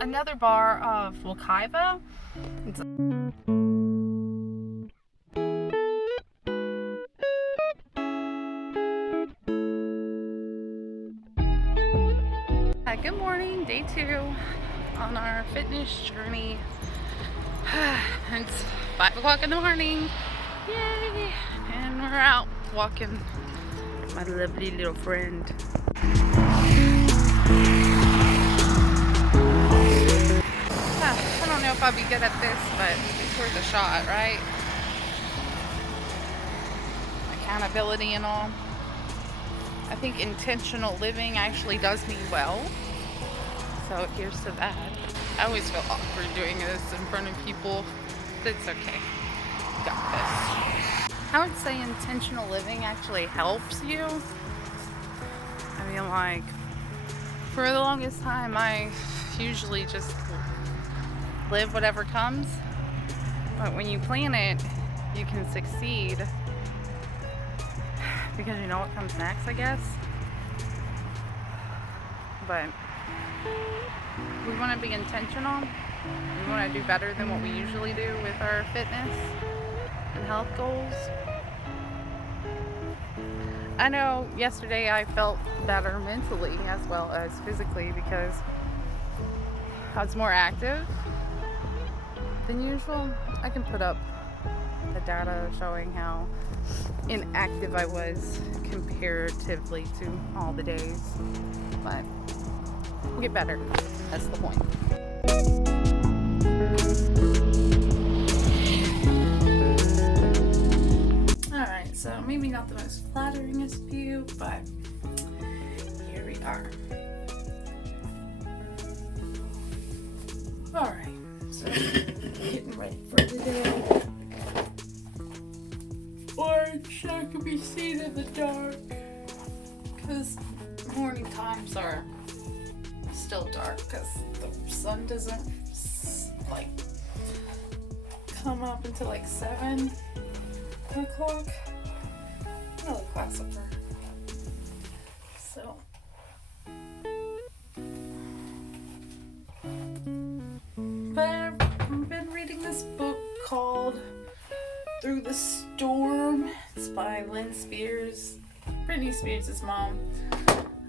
another bar of Wakaiva. Good morning, day 2 on our fitness journey. It's 5 o'clock in the morning. Yay! And we're out walking with my lovely little friend. I don't know if I'll be good at this, but it's worth a shot, right? Accountability and all. I think intentional living actually does me well. So here's to that. I always feel awkward doing this in front of people, but it's okay. Got this. I would say intentional living actually helps you. I mean, like, for the longest time, I usually just live whatever comes. But when you plan it, you can succeed because you know what comes next, I guess. But we want to be intentional. We want to do better than what we usually do with our fitness and health goals. I know yesterday I felt better mentally as well as physically because I was more active than usual. I can put up the data showing how inactive I was comparatively to all the days, but we'll get better. That's the point. Alright, so maybe not the most flatteringest view, but here we are. Alright, so getting ready for today. Orange, I can be seen in the dark because morning times are still dark because the sun doesn't like come up until like 7 o'clock. Another classifier. So but I've been reading this book called Through the Storm. It's by Lynn Spears, Britney Spears' mom.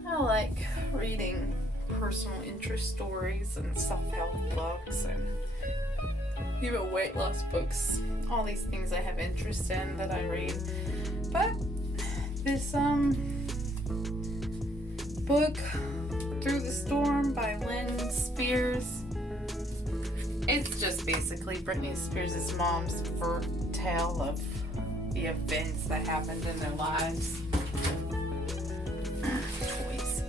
I like reading personal interest stories and self-help books and even weight loss books. All these things I have interest in that I read. But this book, Through the Storm by Lynn Spears, it's just basically Britney Spears' mom's tale of the events that happened in their lives. Toys.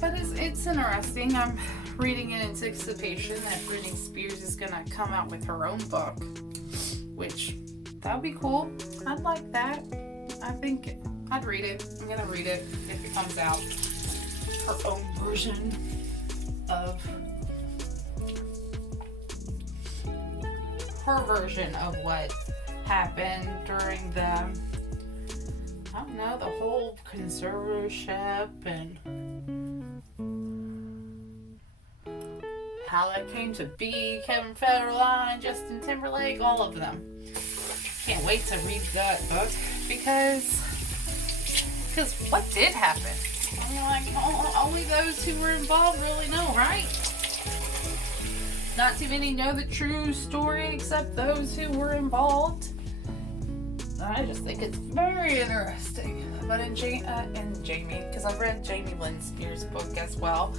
But it's interesting. I'm reading in anticipation that Britney Spears is gonna come out with her own book, which that would be cool. I'd like that. I think I'd read it. I'm gonna read it if it comes out. Her own version of what happened during the whole conservatorship and how that came to be, Kevin Federline, Justin Timberlake, all of them. Can't wait to read that book because what did happen? I mean, like, only those who were involved really know, right? Not too many know the true story except those who were involved. I just think it's very interesting. But in Jamie, because I've read Jamie Lynn Spears' book as well,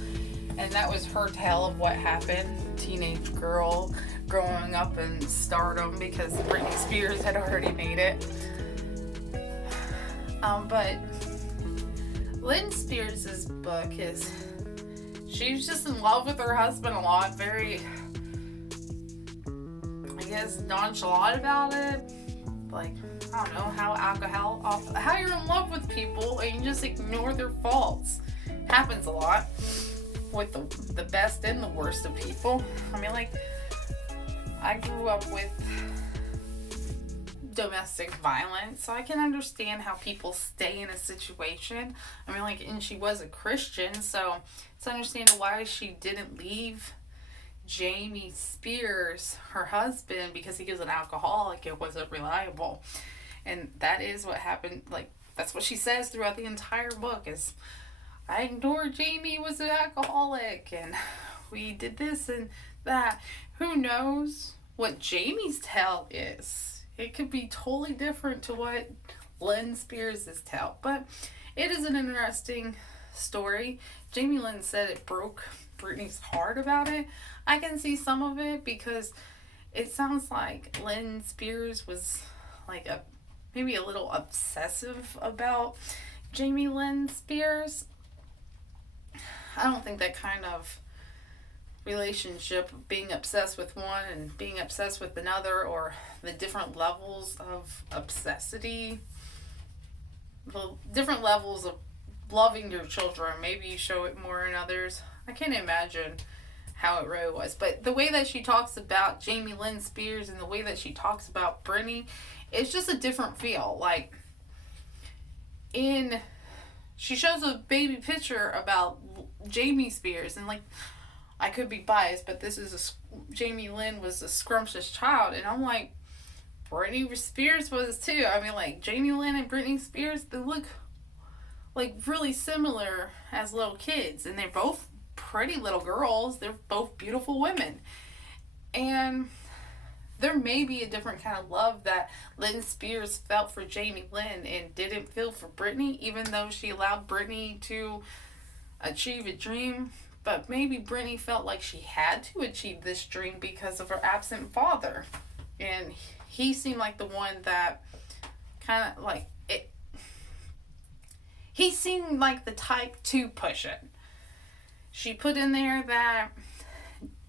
and that was her tale of what happened. Teenage girl growing up in stardom because Britney Spears had already made it. But Lynn Spears' book is, she's just in love with her husband a lot, very, I guess, nonchalant about it. Like, I don't know, how you're in love with people and you just ignore their faults. Happens a lot with the best and the worst of people. I mean, like, I grew up with domestic violence, so I can understand how people stay in a situation. I mean, like, and she was a Christian, so it's understandable why she didn't leave Jamie Spears, her husband, because he was an alcoholic. It wasn't reliable. And that is what happened. Like, that's what she says throughout the entire book is, I ignored Jamie was an alcoholic, and we did this and that. Who knows what Jamie's tale is? It could be totally different to what Lynn Spears' tale. But it is an interesting story. Jamie Lynn said it broke Brittany's heart about it. I can see some of it because it sounds like Lynn Spears was like maybe a little obsessive about Jamie Lynn Spears. I don't think that kind of relationship, being obsessed with one and being obsessed with another, or the different levels of obsessity, the different levels of loving your children. Maybe you show it more in others. I can't imagine how it really was. But the way that she talks about Jamie Lynn Spears and the way that she talks about Brittany, it's just a different feel. Like, she shows a baby picture about Jamie Spears, and like, I could be biased, but Jamie Lynn was a scrumptious child, and I'm like, Britney Spears was too. I mean, like, Jamie Lynn and Britney Spears, they look like really similar as little kids, and they're both pretty little girls. They're both beautiful women, and there may be a different kind of love that Lynn Spears felt for Jamie Lynn and didn't feel for Brittany, even though she allowed Brittany to achieve a dream. But maybe Brittany felt like she had to achieve this dream because of her absent father. And he seemed like the one that kind of like it. He seemed like the type to push it. She put in there that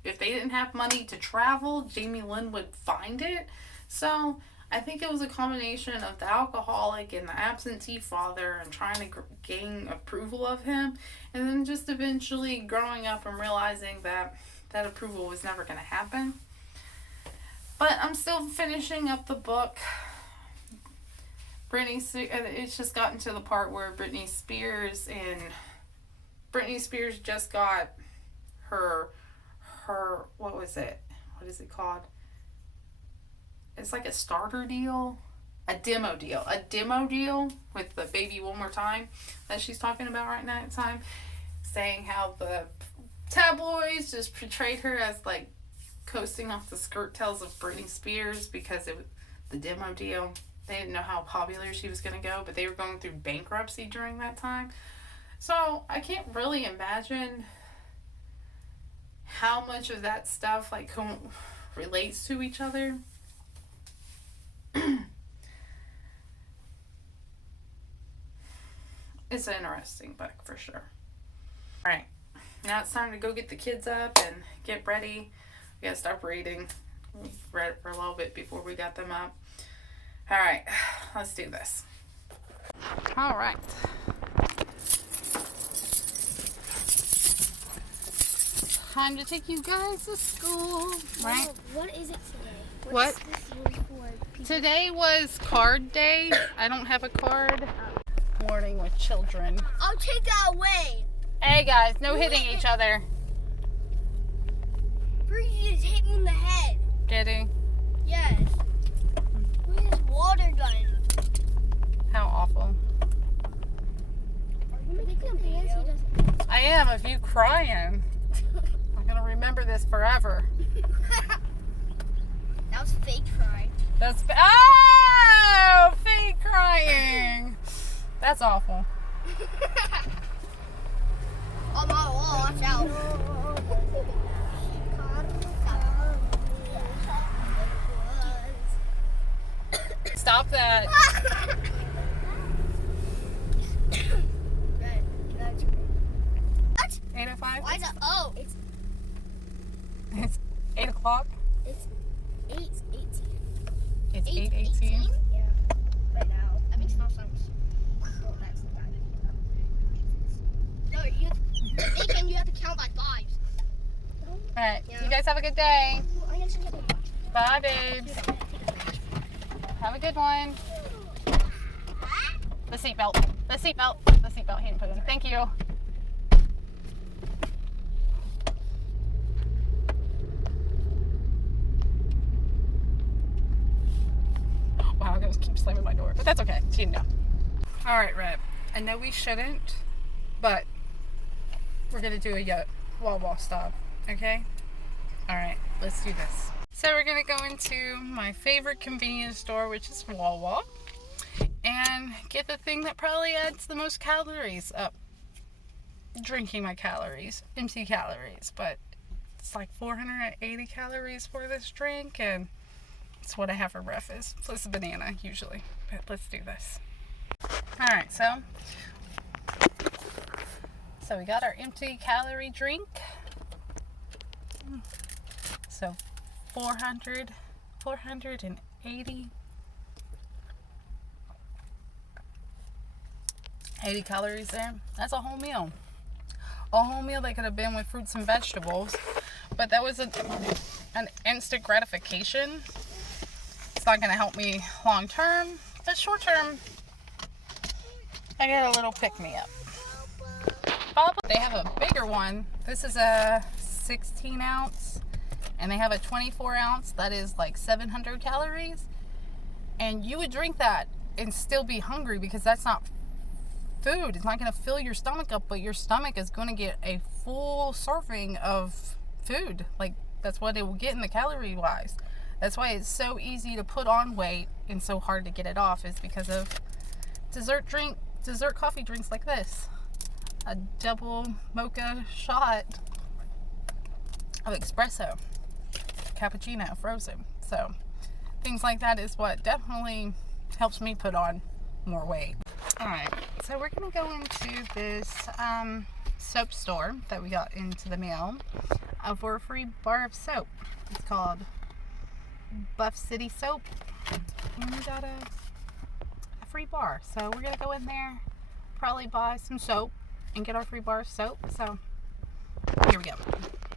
if they didn't have money to travel, Jamie Lynn would find it. So I think it was a combination of the alcoholic and the absentee father and trying to gain approval of him. And then just eventually growing up and realizing that that approval was never going to happen. But I'm still finishing up the book. It's just gotten to the part where Britney Spears just got her, what was it? What is it called? It's like a starter deal. A demo deal with the Baby One More Time that she's talking about right now at the time. Saying how the tabloids just portrayed her as like coasting off the skirt tails of Britney Spears because it was the demo deal. They didn't know how popular she was going to go, but they were going through bankruptcy during that time. So I can't really imagine how much of that stuff like relates to each other. It's an interesting book for sure. Alright, now it's time to go get the kids up and get ready. We gotta stop reading. We read it for a little bit before we got them up. Alright, let's do this. Alright. Time to take you guys to school. Right? What is it today? What? This Today was card day. I don't have a card. Morning with children. I'll take that away. Hey guys, no hitting each other. Bree just hit me in the head. Did he? Yes. With his water gun. How awful. Are you making a video? I am, of you crying. I'm gonna remember this forever. That was fake crying. That's fake crying. That's awful. Oh, my wall, watch out. Stop that. What? 8:05? Why is it? Oh, it's 8 o'clock? It's 8:18. It's 8:18? Yeah, right now. That makes no sense. Well, that's not bad. No, you have to count by fives. Alright, Yeah. you guys have a good day. Well, I actually have to watch. Bye, babes. Have a good one. The seatbelt. The seatbelt. The seatbelt. He didn't put it in. Thank you. Wow, I'm going to keep slamming my door. But that's okay. She didn't know. Alright, Reb. I know we shouldn't, but we're going to do a Wawa stop. Okay? Alright, let's do this. So we're going to go into my favorite convenience store, which is Wawa, and get the thing that probably adds the most calories up. Drinking my calories, empty calories, but it's like 480 calories for this drink, and it's what I have for breakfast, plus a banana usually. But let's do this. Alright, so we got our empty calorie drink. So 480 calories there. That's a whole meal. A whole meal that could have been with fruits and vegetables, but that was an instant gratification. It's not going to help me long term, but short term, I got a little pick-me-up. They have a bigger one. This is a 16 ounce, and they have a 24 ounce that is like 700 calories, and you would drink that and still be hungry because that's not food. It's not going to fill your stomach up, but your stomach is going to get a full serving of food. Like, that's what it will get in the calorie wise. That's why it's so easy to put on weight and so hard to get it off, is because of dessert coffee drinks like this. A double mocha shot of espresso, cappuccino, frozen. So things like that is what definitely helps me put on more weight. Alright, so we're going to go into this soap store that we got into the mail for a free bar of soap. It's called Buff City Soap, and we got a free bar. So we're going to go in there, probably buy some soap and get our free bar of soap. So here we go.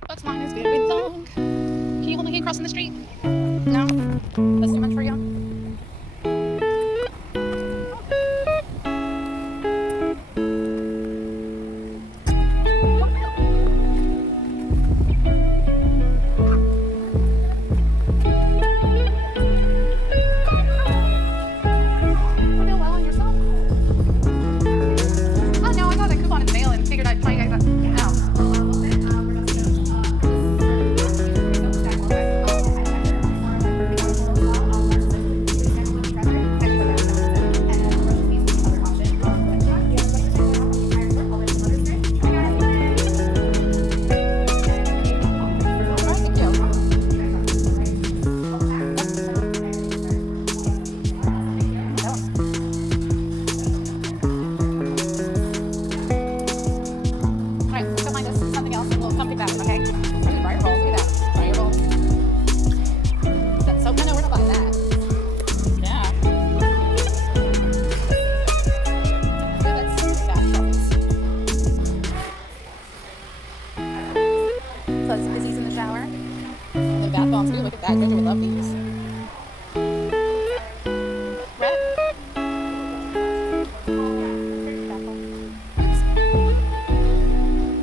What's mine is very long. Can you hold my hand crossing the street? No? That's too much for you? Look at that, Georgia would love these.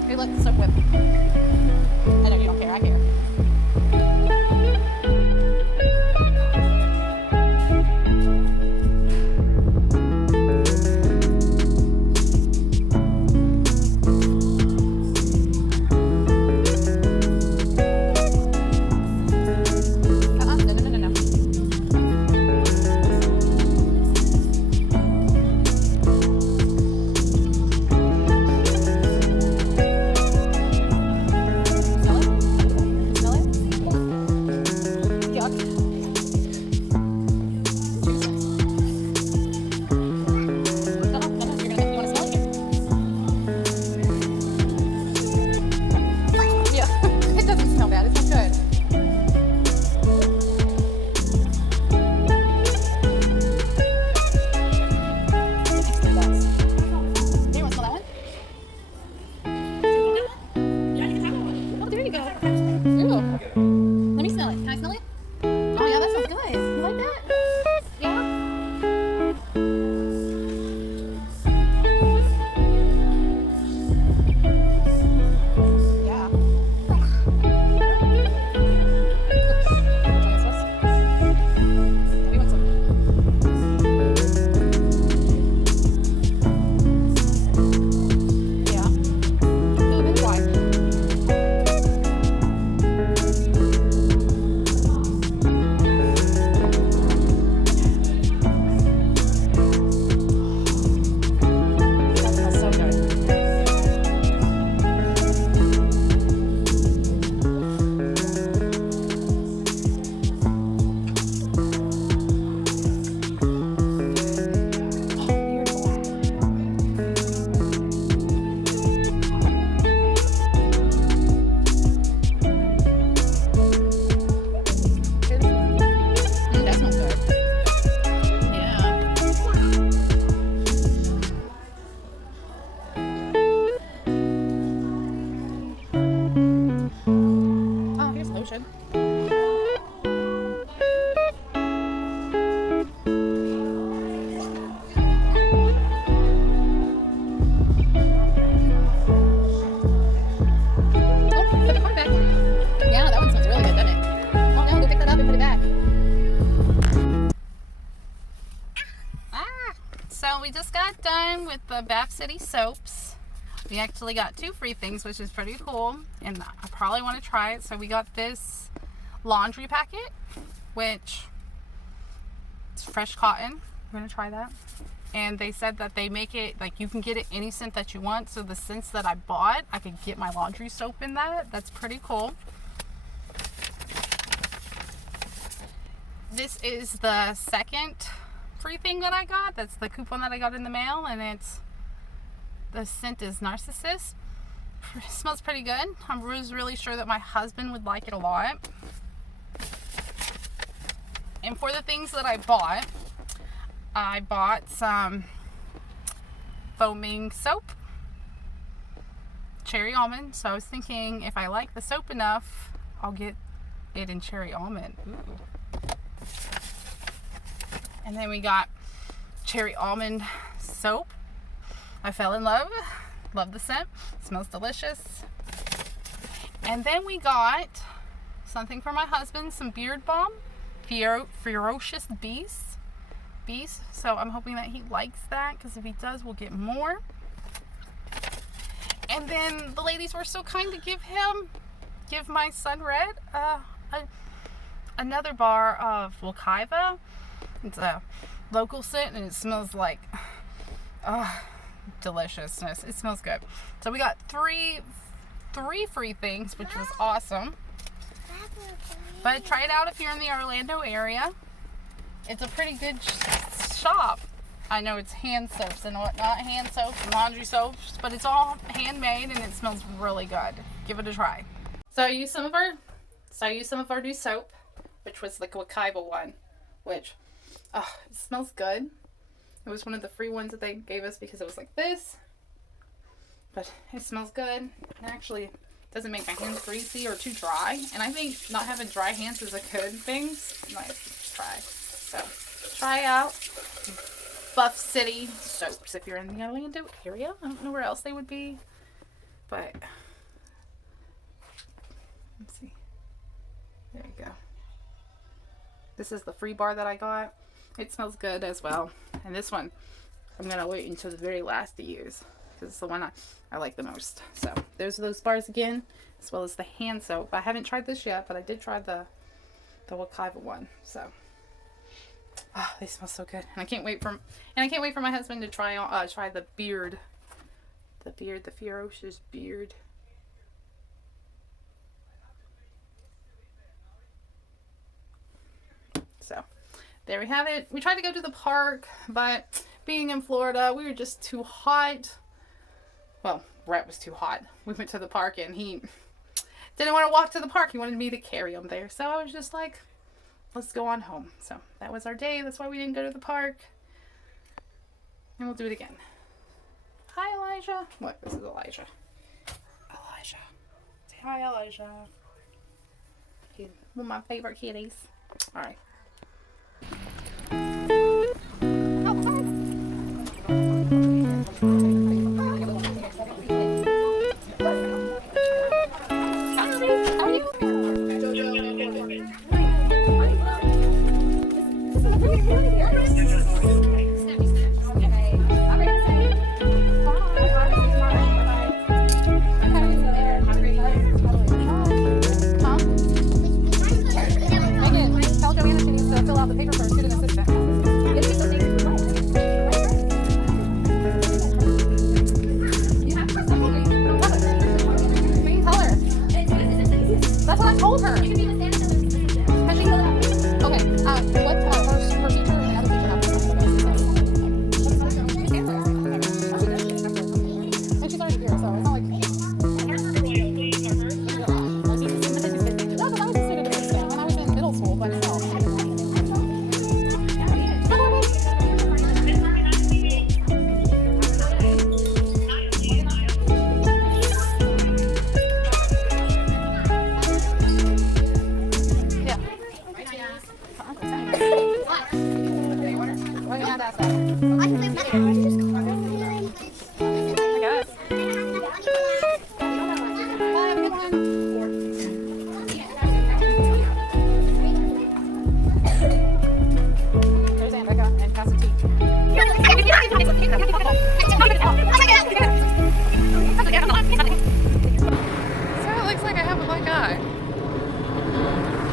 Hey, look, soap whip. I know you don't care, I care. Let me smell it. Can I smell it? Oh yeah, that smells good. You like that? Yeah. again with the Bath City soaps. We actually got 2 free things, which is pretty cool, and I probably want to try it. So we got this laundry packet, which is fresh cotton. We're going to try that. And they said that they make it, like, you can get it any scent that you want. So the scents that I bought, I could get my laundry soap in that. That's pretty cool. This is the second free thing that I got. That's the coupon that I got in the mail, and it's, the scent is Narcissus. It smells pretty good. I was really sure that my husband would like it a lot. And for the things that I bought some foaming soap, cherry almond. So I was thinking if I like the soap enough, I'll get it in cherry almond. Ooh. And then we got cherry almond soap. I fell in love. Love the scent. Smells delicious. And then we got something for my husband, some beard balm. Ferocious Beast. So I'm hoping that he likes that, because if he does, we'll get more. And then the ladies were so kind to give my son Red another bar of Wakaiva. It's a local scent, and it smells like deliciousness. It smells good. So we got three free things, which was awesome. But try it out if you're in the Orlando area. It's a pretty good shop. I know it's hand soaps and whatnot, hand soaps and laundry soaps, but it's all handmade and it smells really good. Give it a try. So I used some of our new soap, which was the Wakaiva one, which it smells good. It was one of the free ones that they gave us because it was like this, but it smells good. It actually doesn't make my hands greasy or too dry, and I think not having dry hands is a good thing. Nice to try. So try out Buff City soaps if you're in the Orlando area. I don't know where else they would be, but let's see. There you go. This is the free bar that I got. It smells good as well. And this one, I'm going to wait until the very last to use, because it's the one I like the most. So there's those bars again, as well as the hand soap. I haven't tried this yet, but I did try the Wakaiva one. So they smell so good. And I can't wait for my husband to try the beard. The ferocious beard. So there we have it. We tried to go to the park, but being in Florida, we were just too hot. Well, Brett was too hot. We went to the park and he didn't want to walk to the park. He wanted me to carry him there. So I was just like, let's go on home. So that was our day. That's why we didn't go to the park. And we'll do it again. Hi, Elijah. What? This is Elijah. Elijah. Say hi, Elijah. He's one of my favorite kitties. All right.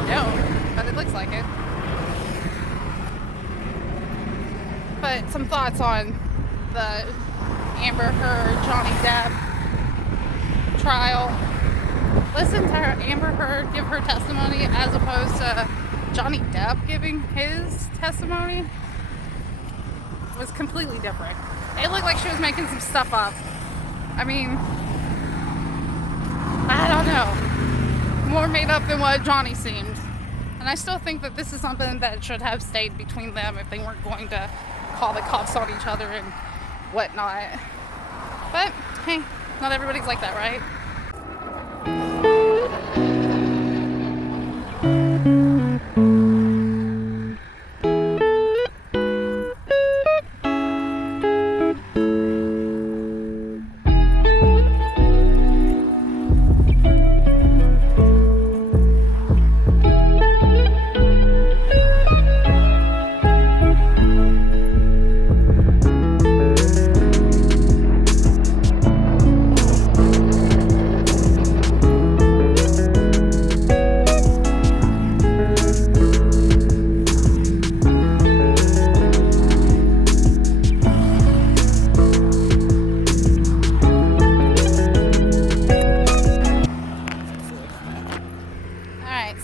don't, but it looks like it. But some thoughts on the Amber Heard, Johnny Depp trial. Listen to Amber Heard give her testimony as opposed to Johnny Depp giving his testimony. It was completely different. It looked like she was making some stuff up. I mean, I don't know. More made up than what Johnny seemed. And I still think that this is something that should have stayed between them if they weren't going to call the cops on each other and whatnot. But, hey, not everybody's like that, right?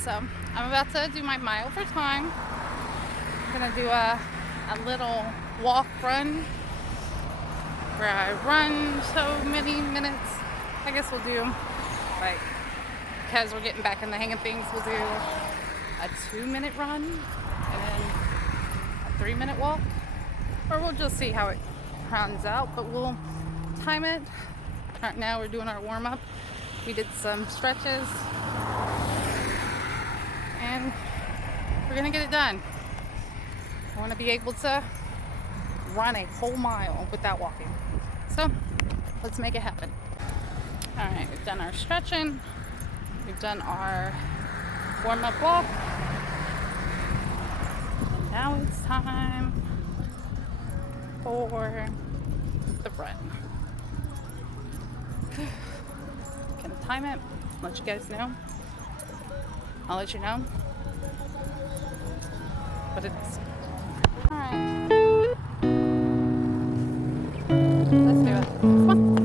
So I'm about to do my mile for time. I'm gonna do a little walk run where I run so many minutes. I guess we'll do, like, because we're getting back in the hang of things, we'll do a 2-minute run and then a 3-minute walk, or we'll just see how it rounds out, but we'll time it. Right now we're doing our warm-up. We did some stretches and we're gonna get it done. I want to be able to run a whole mile without walking, so let's make it happen. All right, we've done our stretching, we've done our warm-up walk, and now it's time for the run. Can I time it? Let you guys know. I'll let you know what it is. All right, let's do it. Come on.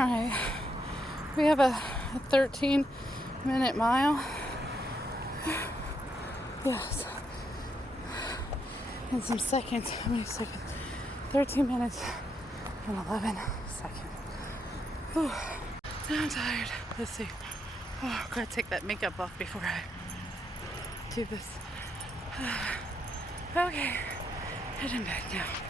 Alright, we have a 13-minute mile. Yes. And some seconds. How many seconds? 13 minutes and 11 seconds. Whew. I'm tired. Let's see. Oh, I've got to take that makeup off before I do this. Okay, heading back now.